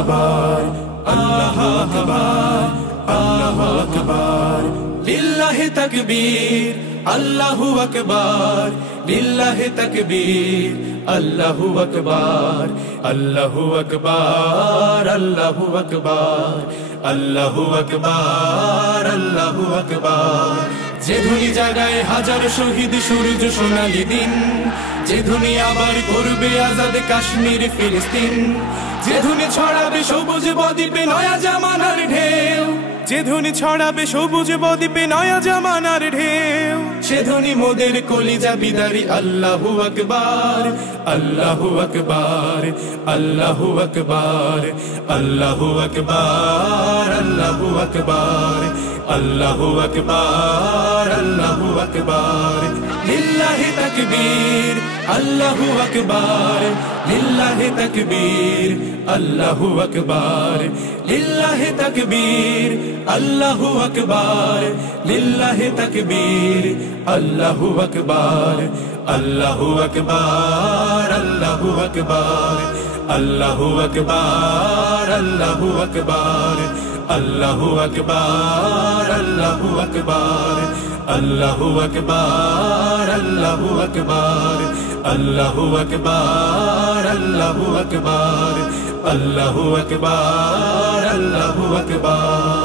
আকবার, আল্লাহু আকবার, আল্লাহু আকবার। লিল্লাহি তাকবীর, আল্লাহু আকবার, লিল্লাহি তাকবীর, আল্লাহু আকবার, আল্লাহু আকবার, আল্লাহু আকবার, আল্লাহু আকবার, আল্লাহু আকবার। যে ধনী জাগায় হাজার শহীদ সূর্য সোনালী দিন, যে ধনী আবার করবে আজাদ কাশ্মীর ফিলিস্তিন, যে ধনী ছড়াবে সবুজ বদ্বীপে নয়া জামানার ঢেউ, যে ধনী ছড়াবে সবুজ বদ্বীপে নয়া জামানার ঢেউ, সে ধনী মোদের কলিজা বিদারি। আল্লাহু আকবার, আল্লাহু আকবার, আল্লাহু আকবার, আল্লাহু আকবার, আল্লাহু আকবার, আল্লাহু আকবার, আল্লাহু আকবার। লিল্লাহি তাকবীর, আল্লাহু আকবার, লিল্লাহি তাকবীর, আল্লাহু আকবার, লিল্লাহি তাকবীর, আল্লাহু আকবার, লিল্লাহি তাকবীর, আল্লাহু আকবার, আল্লাহু আকবার, আল্লাহু আকবার, আল্লাহু আকবার, আল্লাহু আকবার, আল্লাহু আকবার, আল্লাহু আকবার, আল্লাহু আকবার, আল্লাহু আকবার, আল্লাহু আকবার, আল্লাহু আকবার, আল্লাহু আকবার, আল্লাহু আকবার।